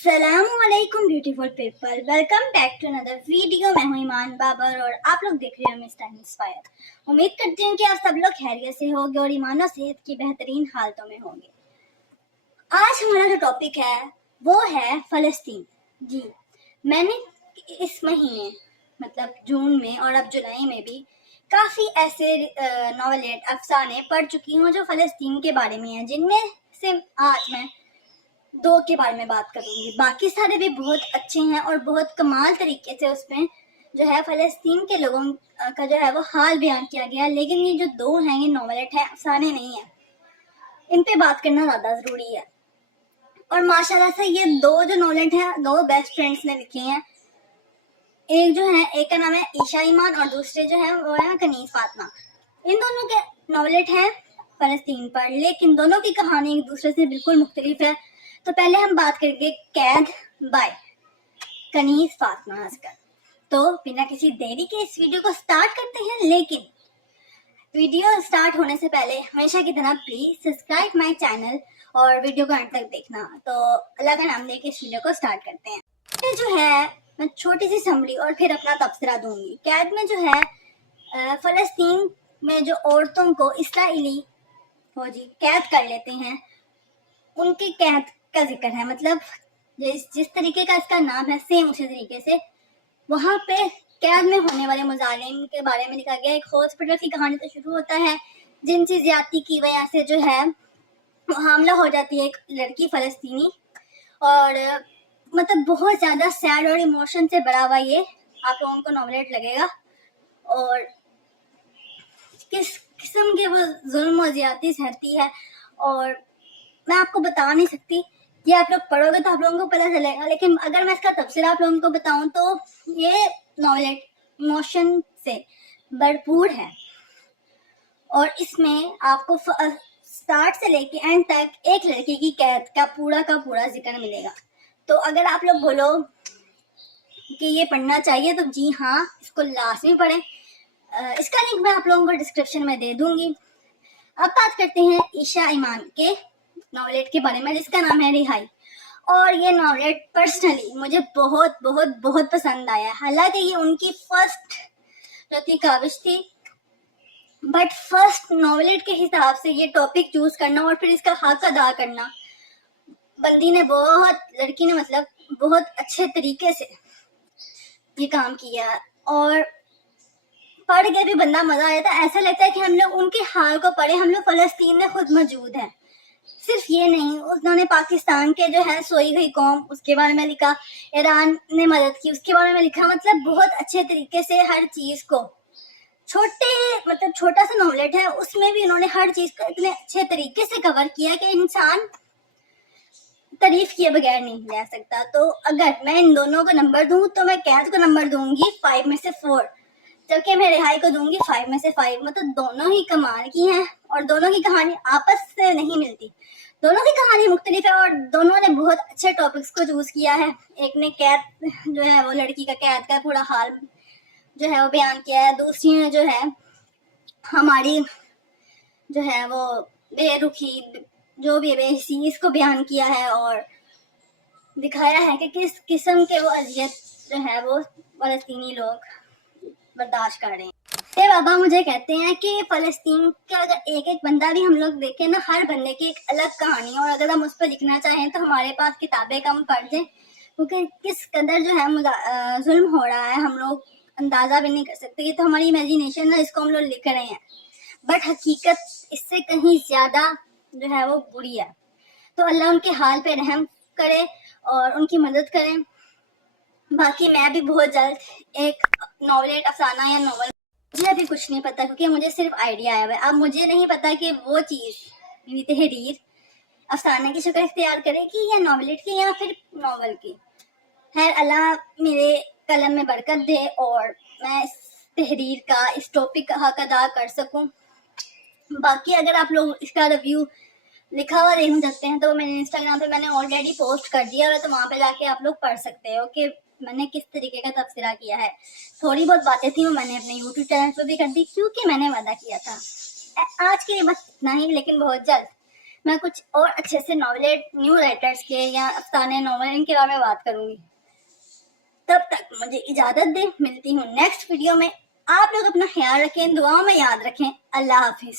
अस्सलामुअलैकुम beautiful people, welcome back to another video. मैं हूं ईमान बाबर और आप लोग देख रहे हो मिस्टर इंस्पायर। उम्मीद करती हूँ कि आप सब लोग खैरियत से होंगे और ईमान और सेहत की बेहतरीन हालतों में होंगे। आज हमारा जो टॉपिक है वो है फ़लस्तीन। जी, मैंने इस महीने मतलब जून में और अब जुलाई में भी काफ़ी ऐसे नॉवेलेट अफसाने पढ़ चुकी हूँ जो फ़लस्तीन के बारे में हैं, जिनमें से आज मैं दो के बारे में बात करूंगी। बाकी सारे भी बहुत अच्छे हैं और बहुत कमाल तरीके से उसमें जो है फ़लस्तीन के लोगों का जो है वो हाल बयान किया गया है। लेकिन ये जो दो हैं ये नॉवेलेट हैं, अफसाने नहीं है, इन पे बात करना ज़्यादा ज़रूरी है। और माशाल्लाह से ये दो जो नॉवेलेट हैं दो बेस्ट फ्रेंड्स ने लिखी हैं। एक का नाम है ईशा ईमान और दूसरे जो है वो है कनीज़ फातिमा। इन दोनों के नॉवेलेट हैं फ़लस्तीन पर, लेकिन दोनों की कहानी एक दूसरे से बिल्कुल मुख्तलिफ है। तो पहले हम बात करेंगे कैद बाय कनीज़ फातिमा असगर। तो बिना किसी देरी के इस वीडियो को स्टार्ट करते हैं, लेकिन वीडियो स्टार्ट होने से पहले हमेशा की तरह प्लीज सब्सक्राइब माय चैनल और वीडियो को अंत तक देखना। तो अल्लाह का नाम लेके इस वीडियो को स्टार्ट करते हैं। ये जो है मैं छोटी सी समरी और फिर अपना तबसरा दूंगी। कैद में जो है फ़लस्तीन में जो औरतों को इसराइली फौजी कैद कर लेते हैं, उनके कैद का जिक्र है। मतलब जिस तरीके का इसका नाम है सेम उसी तरीके से वहाँ पे कैद में होने वाले मुजालिम के बारे में लिखा गया। एक हॉस्पिटल की कहानी तो शुरू होता है, जिनसी ज्यादती की वजह से जो है हमला हो जाती है एक लड़की फ़लस्तीनी, और मतलब बहुत ज़्यादा सैड और इमोशन से भरा हुआ ये आप लोगों को नॉवेलेट लगेगा। और किस किस्म के वो जुल्म और ज्यादती सहती है और मैं आपको बता नहीं सकती। ये आप लोग पढ़ोगे तो आप लोगों को पता चलेगा, लेकिन अगर मैं इसका तफसीर आप लोगों को बताऊं तो ये नॉवेलेट इमोशन से भरपूर है और इसमें आपको स्टार्ट से लेके एंड तक एक लड़की की कैद का पूरा जिक्र मिलेगा। तो अगर आप लोग बोलो कि ये पढ़ना चाहिए तो जी हाँ, इसको लाजमी पढ़ें। इसका लिंक मैं आप लोगों को डिस्क्रिप्शन में दे दूंगी। अब बात करते हैं ईशा ईमान के नॉवेलेट के बारे में, जिसका नाम है रिहाई। और ये नॉवेलेट पर्सनली मुझे बहुत बहुत बहुत पसंद आया। हालांकि ये उनकी फर्स्ट जो थी काविश थी, बट फर्स्ट नॉवेलेट के हिसाब से ये टॉपिक चूज करना और फिर इसका हक अदा करना लड़की ने मतलब बहुत अच्छे तरीके से ये काम किया। और पढ़ के भी बंदा मजा आया था। ऐसा लगता है कि हम लोग उनके हाल को पढ़े, हम लोग फ़लस्तीन में खुद मौजूद हैं। सिर्फ ये नहीं, उन्होंने पाकिस्तान के जो है सोई हुई कौम उसके बारे में लिखा, ईरान ने मदद की उसके बारे में लिखा। मतलब बहुत अच्छे तरीके से हर चीज को छोटा सा नॉवेलेट है, उसमें भी उन्होंने हर चीज को इतने अच्छे तरीके से कवर किया कि इंसान तारीफ किए बगैर नहीं रह सकता। तो अगर मैं इन दोनों को नंबर दूं तो मैं कैद को नंबर दूंगी 5 में से 4, जबकि मैं रिहाई को दूंगी 5 में से 5। मतलब दोनों ही कमाल की हैं और दोनों की कहानी आपस से नहीं मिलती, दोनों की कहानी मुख्तलिफ है और दोनों ने बहुत अच्छे टॉपिक्स को चूज किया है। एक ने कैद जो है वो लड़की का कैद का पूरा हाल जो है वो बयान किया है, दूसरी ने जो है हमारी जो है वो बेरुखी जो भी बेहिसी इसको बयान किया है और दिखाया है कि किस किस्म के वो अजियत जो है वो फ़लस्तीनी लोग बर्दाश्त कर रहे हैं। ये बाबा मुझे कहते हैं कि फ़लस्तीन का अगर एक एक बंदा भी हम लोग देखें ना, हर बंदे की एक अलग कहानी, और अगर हम उस पर लिखना चाहें तो हमारे पास किताबें कम पढ़ दें, क्योंकि किस कदर जो है जुल्म हो रहा है हम लोग अंदाज़ा भी नहीं कर सकते। ये तो हमारी इमेजिनेशन है, इसको हम लोग लिख रहे हैं, बट हकीकत इससे कहीं ज़्यादा जो है वो बुरी है। तो अल्लाह उनके हाल पे रहम करे और उनकी मदद करें। बाकी मैं भी बहुत जल्द एक नॉवेलेट अफसाना या नॉवल, मुझे अभी कुछ नहीं पता क्योंकि मुझे सिर्फ आइडिया आया हुआ है। अब मुझे नहीं पता कि वो चीज़ मेरी तहरीर अफसाना की शक्ल इख्तियार करेगी या नॉवेलेट की या फिर नॉवल की। खैर अल्लाह मेरे कलम में बरकत दे और मैं इस तहरीर का इस टॉपिक का हक अदा कर सकूं। बाकी अगर आप लोग इसका रिव्यू लिखा हुआ देखना चाहते हैं तो मैंने इंस्टाग्राम पे मैंने ऑलरेडी पोस्ट कर दिया है, तो वहाँ पे जाके आप लोग पढ़ सकते हो कि मैंने किस तरीके का तबसरा किया है। थोड़ी बहुत बातें थी वो मैंने अपने यूट्यूब चैनल पे भी कर दी क्योंकि मैंने वादा किया था। आज के लिए बस इतना ही, लेकिन बहुत जल्द میں کچھ اور اچھے سے ناولٹ نیو رائٹرز کے یا افسانے ناول ان کے بارے میں بات کروں گی. تب تک مجھے اجازت دیں, ملتی ہوں نیکسٹ ویڈیو میں. آپ لوگ اپنا خیال رکھیں, دعاؤں میں یاد رکھیں. اللہ حافظ.